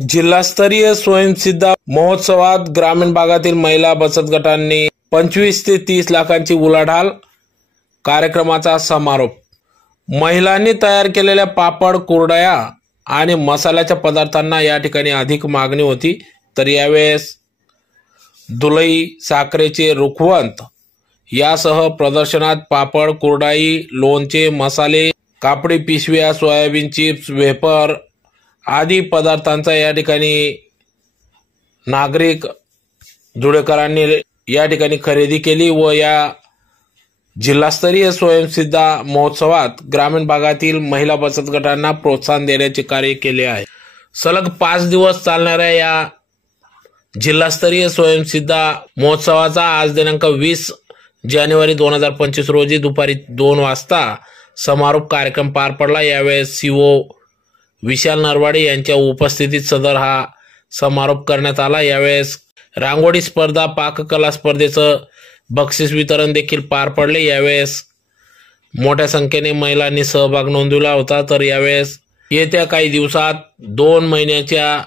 जिल्हास्तरीय स्वयंसिद्धा महोत्सवात ग्रामीण भागातील महिला बचत गटांनी 25 ते 30 लाखांची उलाढाल। कार्यक्रमाचा समारोप। महिलांनी तयार केलेल्या पापड, कुरडया आणि मसाल्याच्या पदार्थांना या ठिकाणी अधिक मागणी होती, तर यावेळेस धुलई, साखरेचे रुखवंत यासह प्रदर्शनात पापड, कुरडई, लोणचे, मसाले, कापडी पिशव्या, सोयाबीन चिप्स, वेफर आदी पदार्थांचा या ठिकाणी नागरिक धुळेकरांनी या ठिकाणी खरेदी केली व या जिल्हास्तरीय स्वयंसिद्धा महोत्सवात ग्रामीण भागातील महिला बचत गटांना प्रोत्साहन देण्याचे कार्य केले आहे। सलग 5 दिवस चालणाऱ्या या जिल्हास्तरीय स्वयंसिद्धा महोत्सवाचा आज दिनांक 20 जानेवारी 2025 रोजी दुपारी 2 वाजता समारोप कार्यक्रम पार पडला। यावेळेस सीओ विशाल नरवाडे यांच्या उपस्थितीत सदर हा समारोप करण्यात आला। यावेळेस रांगोळी स्पर्धा, पाककला स्पर्धेचं बक्षीस वितरण देखील पार पडले। यावेळेस मोठ्या संख्येने महिलांनी सहभाग नोंदवला होता। तर यावेळेस येत्या काही दिवसात 2 महिन्याच्या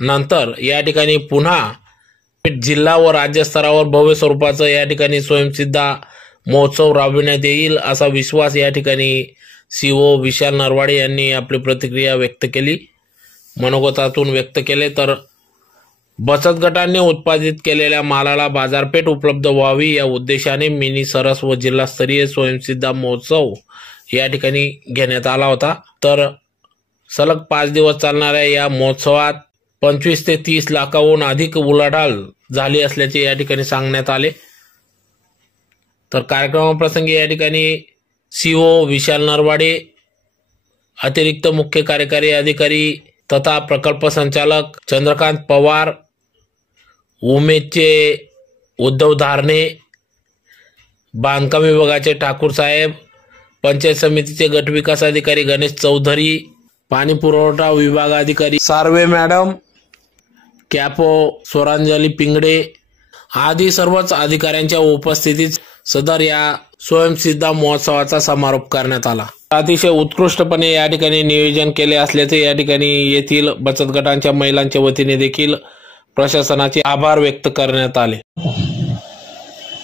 नंतर या ठिकाणी पुन्हा जिल्हा व राज्य स्तरावर भव्य स्वरूपाचं या ठिकाणी स्वयंसिद्धा महोत्सव राबविण्यात येईल असा विश्वास या ठिकाणी सीओ विशाल नरवाडे यांनी आपली प्रतिक्रिया व्यक्त केली, मनोगतातून व्यक्त केले। तर बचत गटांनी उत्पादित केलेल्या मालाला बाजारपेठ उपलब्ध व्हावी या उद्देशाने मिनी सरस व जिल्हास्तरीय स्वयंसिद्धा महोत्सव या ठिकाणी घेण्यात आला होता। तर सलग 5 दिवस चालणाऱ्या या महोत्सवात 25 ते 30 लाखाहून अधिक उलाढाल झाली असल्याचे या ठिकाणी सांगण्यात आले। तर कार्यक्रमाप्रसंगी या ठिकाणी सीओ विशाल नरवाडे, अतिरिक्त मुख्य कार्यकारी अधिकारी तथा प्रकल्प संचालक चंद्रकांत पवार, उमेदचे उद्धव धारणे, बांधकाम विभागाचे ठाकूर साहेब, पंचायत समितीचे गट विकास अधिकारी गणेश चौधरी, पाणी पुरवठा विभाग अधिकारी सार्वे मॅडम, कॅपो स्वरांजली पिंगडे आदी सर्वच अधिकाऱ्यांच्या उपस्थितीत सदर या स्वयंसिद्धा महोत्सवाचा समारोप करण्यात आला। अतिशय उत्कृष्टपणे या ठिकाणी नियोजन केले असल्याचे या ठिकाणी येथील बचत गटांच्या महिलांच्या वतीने देखील प्रशासनाचे आभार व्यक्त करण्यात आले।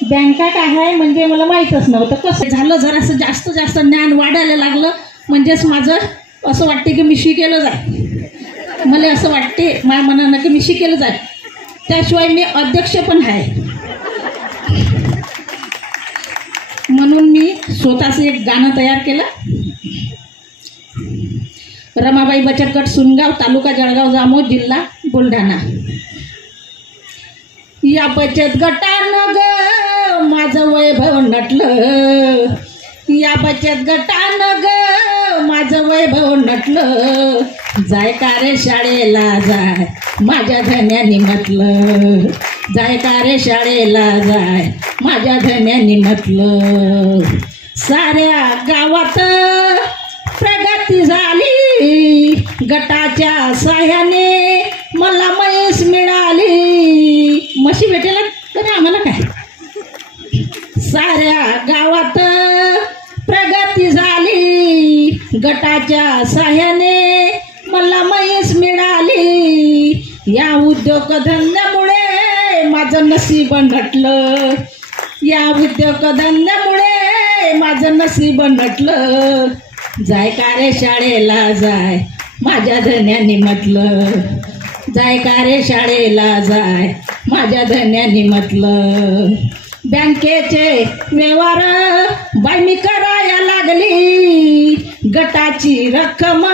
बँका काय आहे म्हणजे मला माहीतच नव्हतं, कसं झालं जरासं जास्त ज्ञान वाढायला लागलं म्हणजेच माझं असं वाटते की मी शिकेलं जाय, मला असं वाटते माझ्या मनानं की मी शिकेलं जाय। त्याशिवाय मी अध्यक्ष पण आहे, म्हणून मी स्वतःच एक गाणं तयार केलं। रमाबाई बचत गट सुनगाव, तालुका जळगाव जामोद, जिल्हा बुलढाणा। या बचत गटानं ग माझं वैभव नटलं, या बचत गटानं ग माझं वैभव नटलं, जाय का रे शाळेला जाय माझ्या धन्यानी म्हटलं, जाय का रे शाळेला जाय माझ्या धन्यानी म्हटलं। साऱ्या गावात प्रगती झाली, गटाच्या साह्याने मला म्हैस मिळाली। म्हशी भेटेल तर आम्हाला काय, साऱ्या गावात प्रगती झाली, गटाच्या साह्याने मला म्हैस मिळाली। या उद्योगधंद्यामुळे माझं नशीब नटलं, या उद्योगधंद्यामुळे माझं नशीब नटलं, जाय का रे शाळेला जाय माझ्या धन्यानी म्हटलं, जाय का रे शाळेला जाय माझ्या धन्यानी म्हटलं। बँकेचे व्यवहार बाई मी करायला लागली, गटाची रक्कम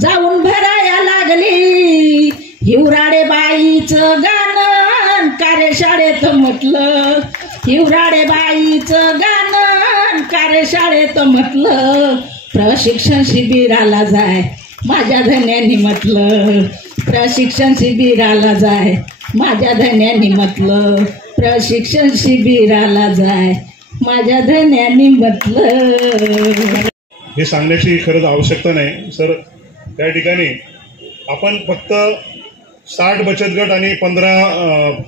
जाऊन भरायला लागली। हिवराडे बाईचं गाणं कार्यशाळेत म्हटलं, हिवराडे बाईचं गाणं कार्यशाळेत म्हटलं, प्रशिक्षण शिबिराला जाय माझ्या धन्यानी म्हटलं, प्रशिक्षण शिबिराला जाय माझ्या धन्यानी म्हटलं, प्रशिक्षण शिबिराला जाय माझ्या धन्यानी म्हटलं। हे सांगण्याची खरंच आवश्यकता नाही सर। त्या ठिकाणी आपण फक्त 60 बचत गट आणि 15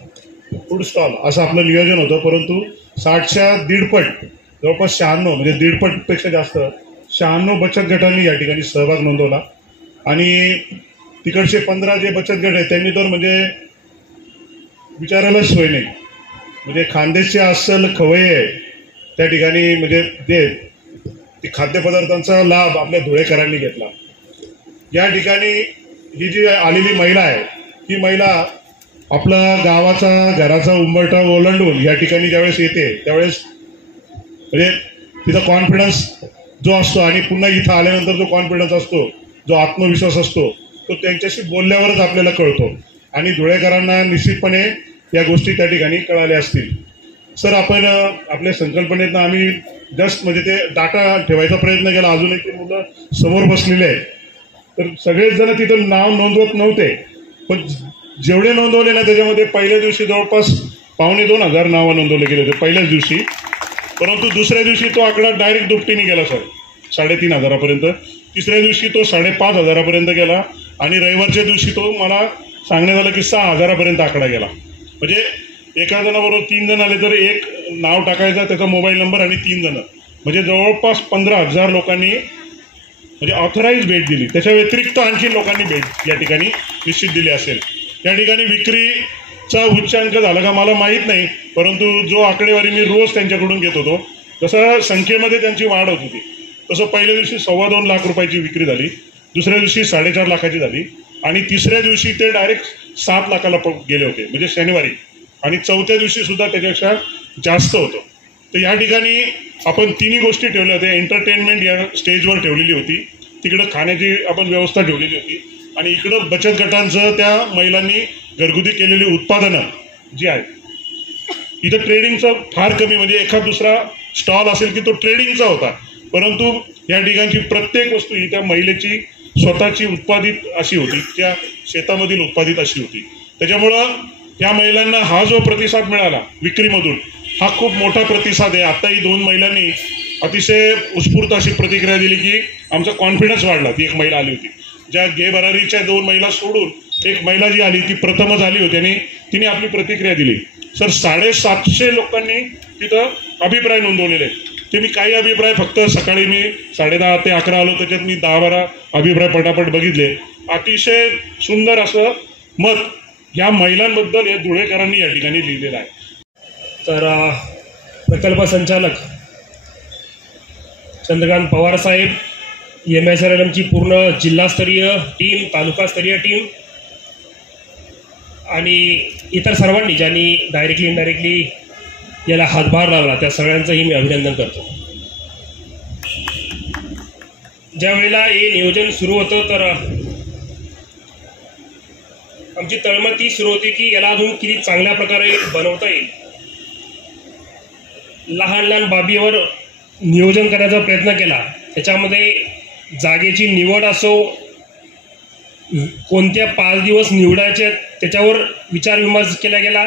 फूड स्टॉल असं आपलं नियोजन होतं, परंतु 60च्या दीडपट जवळपास 96 म्हणजे दीडपटपेक्षा जास्त 96 बचत गटांनी या ठिकाणी सहभाग नोंदवला आणि तिकडचे 15 जे बचत गट आहेत त्यांनी तर म्हणजे विचारायलाच सोय नाही. म्हणजे खानदेशचे अस्सल खवय्ये आहे त्या ठिकाणी म्हणजे देत ते खाद्यपदार्थांचा लाभ आपल्या धुळेकरांनी घेतला. या ठिकाणी ही जी आलेली महिला आहे ही महिला आपला गावाचा घराचा उंबरठा ओलांडून या ठिकाणी ज्यावेळेस येते त्यावेळेस म्हणजे तिचा कॉन्फिडन्स जो असतो आणि पुन्हा इथं आल्यानंतर जो कॉन्फिडन्स असतो, जो आत्मविश्वास असतो, तो त्यांच्याशी बोलल्यावरच आपल्याला कळतो. आणि धुळेकरांना निश्चितपणे या गोष्टी त्या ठिकाणी कळाल्या असतील. सर, आपण आपल्या संकल्पनेतनं आम्ही जस्ट म्हणजे ते डाटा ठेवायचा प्रयत्न केला. अजूनही ते मुलं समोर बसलेले आहेत. तर सगळेच जण तिथं नाव नोंदवत नव्हते, पण जेवढे नोंदवले ना त्याच्यामध्ये पहिल्या दिवशी जवळपास 2,500 नावं नोंदवले गेले होते पहिल्याच दिवशी. परंतु दुसऱ्या दिवशी तो आकडा डायरेक्ट दुपटीने गेला सर, 3,500पर्यंत. तिसऱ्या दिवशी तो 5,500पर्यंत गेला आणि रविवारच्या दिवशी तो मला सांगण्यात आलं की 6,000पर्यंत आकडा गेला. म्हणजे एका जणाबरोबर 3 जण आले तर एक नाव टाकायचा, त्याचा मोबाईल नंबर आणि 3 जण, म्हणजे जवळपास 15,000 लोकांनी म्हणजे ऑथराईज भेट दिली. त्याच्या व्यतिरिक्त आणखी लोकांनी भेट या ठिकाणी निश्चित दिली असेल. या ठिकाणी विक्रीचा उच्चांक झाला का मला माहीत नाही, परंतु जो आकडेवारी मी रोज त्यांच्याकडून घेत होतो तसं संख्येमध्ये त्यांची वाढ होत होती. तसं पहिल्या दिवशी 2.25 लाख रुपयाची विक्री झाली, दुसऱ्या दिवशी 4.5 लाखाची झाली आणि तिसऱ्या दिवशी ते डायरेक्ट 7 लाखाला गेले होते म्हणजे शनिवारी. आणि चौथ्या दिवशी सुद्धा त्याच्यापेक्षा जास्त होतं. तर या ठिकाणी आपण तिन्ही गोष्टी ठेवल्या होत्या. एंटरटेनमेंट या स्टेजवर ठेवलेली होती, तिकडं खाण्याची आपण व्यवस्था ठेवलेली होती आणि इकडं बचत गटांचं त्या महिलांनी घरगुती केलेली उत्पादनं जी आहेत. इथं ट्रेडिंगचं फार कमी, म्हणजे एखाद दुसरा स्टॉल असेल की तो ट्रेडिंगचा होता, परंतु या ठिकाणची प्रत्येक वस्तू ही त्या महिलेची स्वतःची उत्पादित अशी होती, त्या शेतामधील उत्पादित अशी होती. त्याच्यामुळं या महिलांना हा जो प्रतिसाद मिळाला विक्रीमधून हा खूप मोठा प्रतिसाद आहे. आत्ताही 2 महिलांनी अतिशय उत्स्फूर्त अशी प्रतिक्रिया दिली की आमचा कॉन्फिडन्स वाढला. ती एक महिला आली होती, ज्या भरारीच्या 2 महिला सोडून एक महिला जी आली ती प्रथमच आली होती आणि तिने आपली प्रतिक्रिया दिली. सर, 750 लोकांनी तिथं अभिप्राय नोंदवलेले आहेत. ते मी काही अभिप्राय फक्त सकाळी मी 10:30 ते 11 आलो, त्याच्यात मी 10-12 अभिप्राय पटापट बघितले. अतिशय सुंदर असं मत या महिलांबद्दल या धुळेकरांनी या ठिकाणी लिहिलेलं आहे. तर प्रकल्प संचालक चंद्रकांत पवार साहेब, MSRLMची पूर्ण जिल्हास्तरीय टीम, तालुकास्तरीय टीम आणि इतर सर्वांनी ज्यांनी डायरेक्टली इनडायरेक्टली याला हातभार लावला त्या सगळ्यांचंही मी अभिनंदन करतो. ज्या वेळेला हे नियोजन सुरू होतं तर आमची तळमळ सुरू होती की याला अजून किती चांगल्या प्रकारे बनवता येईल. लहान लहान बाबीवर नियोजन करण्याचा प्रयत्न केला. त्याच्यामध्ये जागेची निवड असो, कोणत्या 5 दिवस निवडायचे त्याच्यावर विचारविमर्श केला गेला.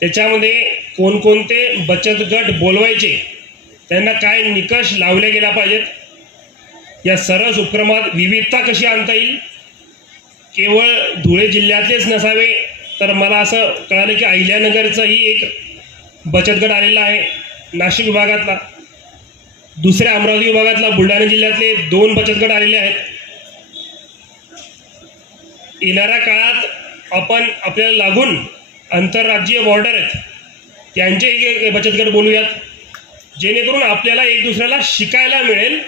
त्याच्यामध्ये कोणकोणते बचत गट बोलवायचे, त्यांना काय निकष लावले गेला पाहिजेत, या सरस उपक्रमात विविधता कशी आणता येईल. केवळ धुळे जिल्ह्यातलेच नसावे तर मला असं कळालं की अहिल्यानगरचाही एक बचत गट आलेला आहे, नाशिक विभागातला, दुसऱ्या अमरावती विभागातला, बुलढाणा जिल्ह्यातले 2 बचत गट आलेले आहेत. येणाऱ्या काळात आपण आपल्याला लागून आंतरराज्यीय बॉर्डर आहेत त्यांचे बचत गट बोलूयात, जेणेकरून आपल्याला एक दुसऱ्याला शिकायला मिळेल,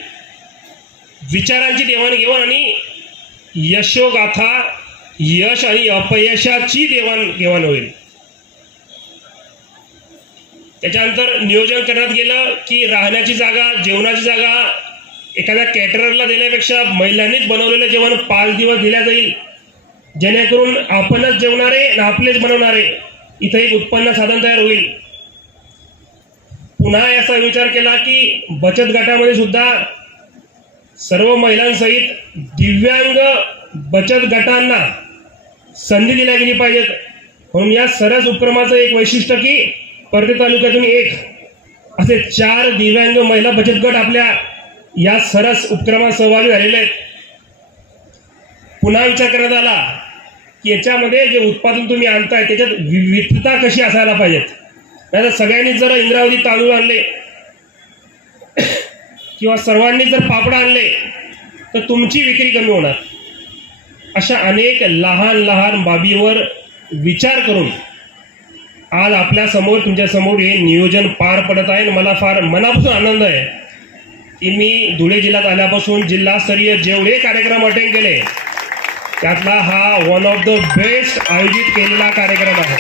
विचारांची देवाणघेवाण आणि यशोगाथा, यश आणि अपयशाची देवाणघेवाण होईल. त्याच्यानंतर नियोजन करण्यात गेलं की राहण्याची जागा, जेवणाची जागा एखाद्या कॅटररला देण्यापेक्षा महिलांनीच बनवलेलं जेवण 5 दिवस दिल्या जाईल, जेणेकरून आपणच जेवणारे आणि आपलेच बनवणारे इथं एक उत्पन्न साधन तयार होईल. पुन्हा याचा विचार केला की बचत गटामध्ये सुद्धा सर्व महिलांसहित दिव्यांग बचत गटांना संधी दिल्या गेली पाहिजेत. म्हणून या सरस उपक्रमाचं एक वैशिष्ट्य की परती तालुक्यातून एक असे 4 दिव्यांग महिला बचत गट आपल्या या सरस उपक्रमात सहभागी झालेले आहेत. पुन्हा विचार करण्यात आला की याच्यामध्ये जे उत्पादन तुम्ही आणताय त्याच्यात विविधता कशी असायला पाहिजेत. नाहीतर सगळ्यांनीच जर इंद्रावती तांदूळ आणले किंवा सर्वांनी जर पापड आणले तर तुमची विक्री कमी होणार. अशा अनेक लहान लहान बाबीवर विचार करून आज आपल्या समोर तुमच्या समोर हे नियोजन पार पडत आहे. मला फार मनापासून आनंद आहे की मी धुळे जिल्ह्यात आल्यापासून जिल्हास्तरीय जेवढे कार्यक्रम अटेंड केले त्यातला हा वन ऑफ द बेस्ट आयोजित केलेला कार्यक्रम आहे.